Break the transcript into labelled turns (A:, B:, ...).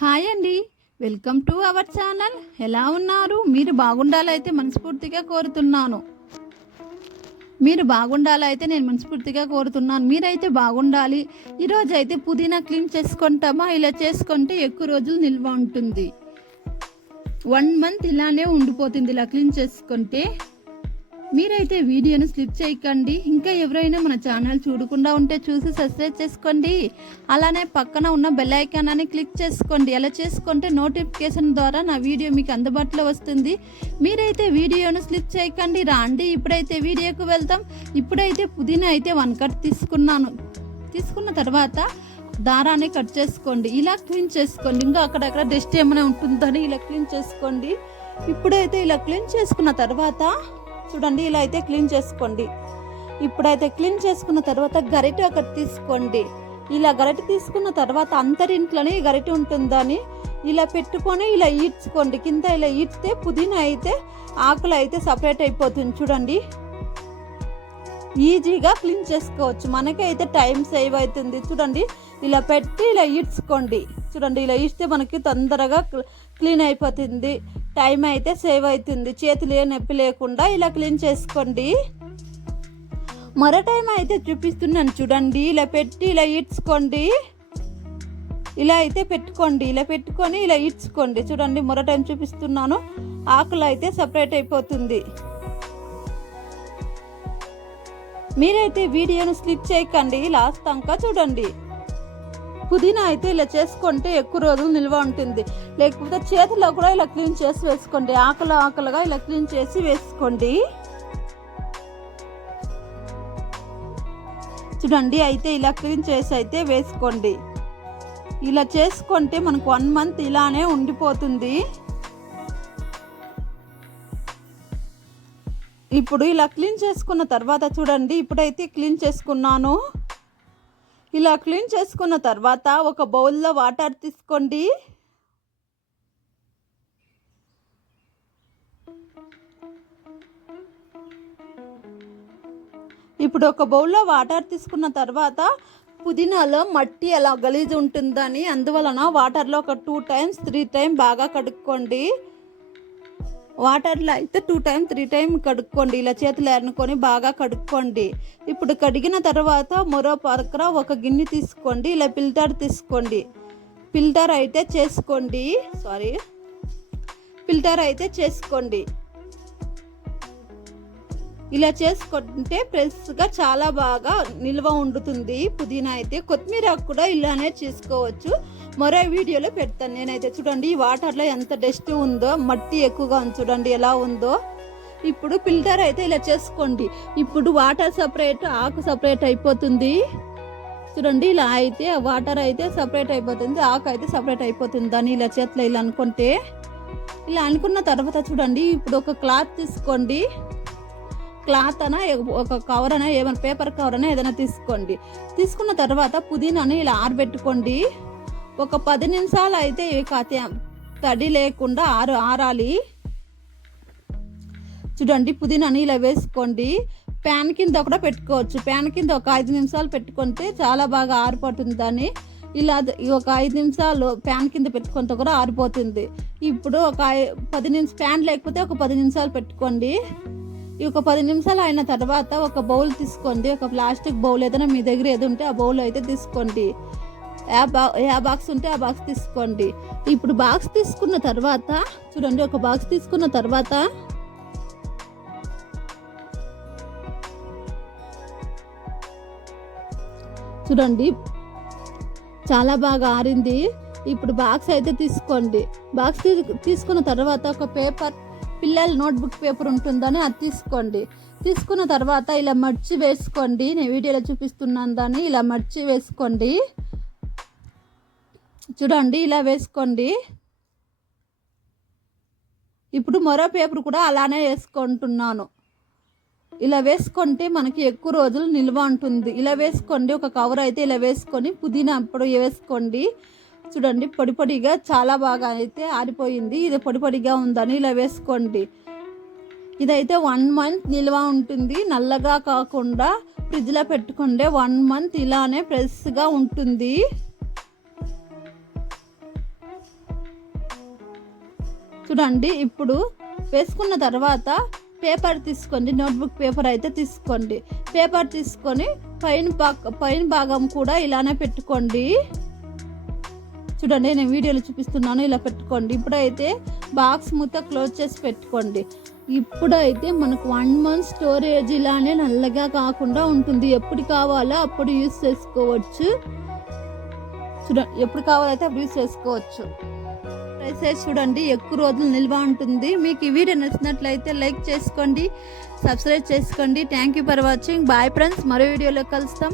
A: Hi అండి. Welcome to our channel. ఎలా ఉన్నారు? మీరు బాగుండాలైతే మనస్ఫూర్తిగా కోరుతున్నాను. మీరు బాగుండాలైతే నేను మనస్ఫూర్తిగా కోరుతున్నాను. మీరైతే బాగుండాలి. ఈరోజు అయితే పుదీనా క్లీన్ చేసుకుంటామా? ఇలా చేసుకుంటే ఎక్కువ రోజులు నిల్వ ఉంటుంది. వన్ మంత్ ఇలానే ఉండిపోతుంది ఇలా క్లీన్ చేసుకుంటే. మీరైతే వీడియోను స్లిప్ చేయకండి. ఇంకా ఎవరైనా మన ఛానల్ చూడకుండా ఉంటే చూసి సబ్స్క్రైబ్ చేసుకోండి. అలానే పక్కన ఉన్న బెల్ ఐకాన్ అని క్లిక్ చేసుకోండి. అలా చేసుకుంటే నోటిఫికేషన్ ద్వారా నా వీడియో మీకు అందుబాటులో వస్తుంది. మీరైతే వీడియోను స్లిప్ చేయకండి. రాండి ఇప్పుడైతే వీడియోకు వెళ్తాం ఇప్పుడైతే పుదీనా అయితే వన్ కట్ తీసుకున్నాను. తీసుకున్న తర్వాత దారాన్ని కట్ చేసుకోండి. ఇలా క్లీన్ చేసుకోండి. ఇంకా అక్కడక్కడ డస్ట్ ఏమైనా ఉంటుందని ఇలా క్లీన్ చేసుకోండి. ఇప్పుడైతే ఇలా క్లీన్ చేసుకున్న తర్వాత చూడండి ఇలా అయితే క్లీన్ చేసుకోండి. ఇప్పుడైతే క్లీన్ చేసుకున్న తర్వాత గరిటె ఒకటి తీసుకోండి. ఇలా గరిటె తీసుకున్న తర్వాత అందరింట్లోనే ఈ గరిటె ఉంటుందని ఇలా పెట్టుకొని ఇలా ఈడ్చుకోండి. కింద ఇలా ఈడ్చితే పుదీనా అయితే ఆకులు అయితే సపరేట్ అయిపోతుంది చూడండి. ఈజీగా క్లీన్ చేసుకోవచ్చు. మనకైతే టైం సేవ్ అవుతుంది చూడండి. ఇలా పెట్టి ఇలా ఈడ్చుకోండి. చూడండి ఇలా ఈడ్చితే మనకి తొందరగా క్లీన్ అయిపోతుంది. టైం అయితే సేవ్ అవుతుంది. చేతులు ఏ నొప్పి లేకుండా ఇలా క్లీన్ చేసుకోండి. మరో టైం అయితే చూపిస్తున్నాను చూడండి. ఇలా పెట్టి ఇలా ఈడ్చుకోండి. ఇలా అయితే పెట్టుకోండి. ఇలా పెట్టుకొని ఇలా ఈడ్చుకోండి. చూడండి మరో టైం చూపిస్తున్నాను. ఆకులు అయితే సపరేట్ అయిపోతుంది. మీరైతే వీడియోను స్లిప్ చేయకండి. లాస్ట్ అంకా చూడండి. పుదీనా అయితే ఇలా చేసుకుంటే ఎక్కువ రోజులు నిల్వ ఉంటుంది. లేకపోతే చేతిలో కూడా ఇలా క్లీన్ చేసి వేసుకోండి. ఆకలి ఆకలిగా ఇలా క్లీన్ చేసి వేసుకోండి. చూడండి అయితే ఇలా క్లీన్ చేసి అయితే వేసుకోండి. ఇలా చేసుకుంటే మనకు వన్ మంత్ ఇలానే ఉండిపోతుంది. ఇప్పుడు ఇలా క్లీన్ చేసుకున్న తర్వాత చూడండి ఇప్పుడైతే క్లీన్ చేసుకున్నాను. ఇలా క్లీన్ చేసుకున్న తర్వాత ఒక బౌల్లో వాటర్ తీసుకోండి. ఇప్పుడు ఒక బౌల్లో వాటర్ తీసుకున్న తర్వాత పుదీనాలో మట్టి ఎలా గలీజ్ ఉంటుందని అందువలన వాటర్లో ఒక టూ టైమ్స్ త్రీ టైం బాగా కడుక్కోండి. వాటర్లో అయితే టూ టైం త్రీ టైం కడుక్కోండి. ఇలా చేతులు ఎరనుకొని బాగా కడుక్కోండి. ఇప్పుడు కడిగిన తర్వాత మరో పక్కన ఒక గిన్నె తీసుకోండి ఇలా ఫిల్టర్ తీసుకోండి. ఫిల్టర్ అయితే చేసుకోండి. సారీ ఫిల్టర్ అయితే చేసుకోండి. ఇలా చేసుకుంటే ఫ్రెష్గా చాలా బాగా నిల్వ ఉండుతుంది. పుదీనా అయితే కొత్తిమీర కూడా ఇలానే చేసుకోవచ్చు. మరో వీడియోలో పెడతాను. నేనైతే చూడండి ఈ వాటర్లో ఎంత డస్ట్ ఉందో మట్టి ఎక్కువగా ఉంది చూడండి ఎలా ఉందో. ఇప్పుడు ఫిల్టర్ అయితే ఇలా చేసుకోండి. ఇప్పుడు వాటర్ సపరేట్ ఆకు సపరేట్ అయిపోతుంది. చూడండి ఇలా అయితే వాటర్ అయితే సపరేట్ అయిపోతుంది ఆకు అయితే సపరేట్ అయిపోతుంది. దాన్ని ఇలా చేతిలో ఇలా అనుకుంటే ఇలా అనుకున్న తర్వాత చూడండి ఇప్పుడు ఒక క్లాత్ తీసుకోండి. క్లాత్ అన ఒక కవర్ అనా ఏమైనా పేపర్ కవర్ అనా ఏదైనా తీసుకోండి. తీసుకున్న తర్వాత పుదీనాని ఇలా ఆరబెట్టుకోండి. ఒక పది నిమిషాలు అయితే ఇవి కాతే తడి లేకుండా ఆరు ఆరాలి. చూడండి పుదీనాని ఇలా వేసుకోండి. ప్యాన్ కింద కూడా పెట్టుకోవచ్చు. ప్యాన్ కింద ఒక ఐదు నిమిషాలు పెట్టుకుంటే చాలా బాగా ఆరిపోతుంది దాన్ని. ఇలా ఒక ఐదు నిమిషాలు ప్యాన్ కింద పెట్టుకుంటే కూడా ఆరిపోతుంది. ఇప్పుడు ఒక పది నిమిషం ప్యాన్ లేకపోతే ఒక పది నిమిషాలు పెట్టుకోండి. ఈ ఒక పది నిమిషాలు అయిన తర్వాత ఒక బౌల్ తీసుకోండి. ఒక ప్లాస్టిక్ బౌల్ ఏదైనా మీ దగ్గర ఏది ఉంటే ఆ బౌల్ అయితే తీసుకోండి. ఆ బా ఏ బాక్స్ ఉంటే ఆ బాక్స్ తీసుకోండి. ఇప్పుడు బాక్స్ తీసుకున్న తర్వాత చూడండి ఒక బాక్స్ తీసుకున్న తర్వాత చూడండి చాలా బాగా ఆరింది. ఇప్పుడు బాక్స్ అయితే తీసుకోండి. బాక్స్ తీసుకున్న తర్వాత ఒక పేపర్ పిల్లల నోట్బుక్ పేపర్ ఉంటుందని అది తీసుకోండి. తీసుకున్న తర్వాత ఇలా మర్చి వేసుకోండి. నేను వీడియోలో చూపిస్తున్నాను దాన్ని. ఇలా మర్చి వేసుకోండి. చూడండి ఇలా వేసుకోండి. ఇప్పుడు మరో పేపర్ కూడా అలానే వేసుకుంటున్నాను. ఇలా వేసుకుంటే మనకి ఎక్కువ రోజులు నిల్వ ఉంటుంది. ఇలా వేసుకోండి ఒక కవర్ అయితే ఇలా వేసుకొని పుదీనా అప్పుడు వేసుకోండి. చూడండి పొడి పొడిగా చాలా బాగా అయితే ఆరిపోయింది. ఇది పొడి పొడిగా ఉందని ఇలా వేసుకోండి. ఇదైతే వన్ మంత్ నిల్వ ఉంటుంది. నల్లగా కాకుండా ఫ్రిడ్జ్లో పెట్టుకుంటే వన్ మంత్ ఇలానే ఫ్రెష్గా ఉంటుంది. చూడండి ఇప్పుడు వేసుకున్న తర్వాత పేపర్ తీసుకోండి నోట్బుక్ పేపర్ అయితే తీసుకోండి. పేపర్ తీసుకొని పైన భాగ పైన భాగం కూడా ఇలానే పెట్టుకోండి. చూడండి నేను వీడియోలో చూపిస్తున్నాను ఇలా పెట్టుకోండి. ఇప్పుడైతే బాక్స్ మూత క్లోజ్ చేసి పెట్టుకోండి. ఇప్పుడైతే మనకు వన్ మంత్ స్టోరేజ్ ఇలానే నల్లగా కాకుండా ఉంటుంది. ఎప్పుడు కావాలో అప్పుడు యూస్ చేసుకోవచ్చు. చూడండి ఎప్పుడు కావాలైతే అప్పుడు యూస్ చేసుకోవచ్చు. ప్రైసెస్ చూడండి ఎక్కువ రోజులు నిల్వ ఉంటుంది. మీకు ఈ వీడియో నచ్చినట్లయితే లైక్ చేసుకోండి సబ్స్క్రైబ్ చేసుకోండి. Thank you for watching bye friends మరో వీడియోలో కలుస్తాం.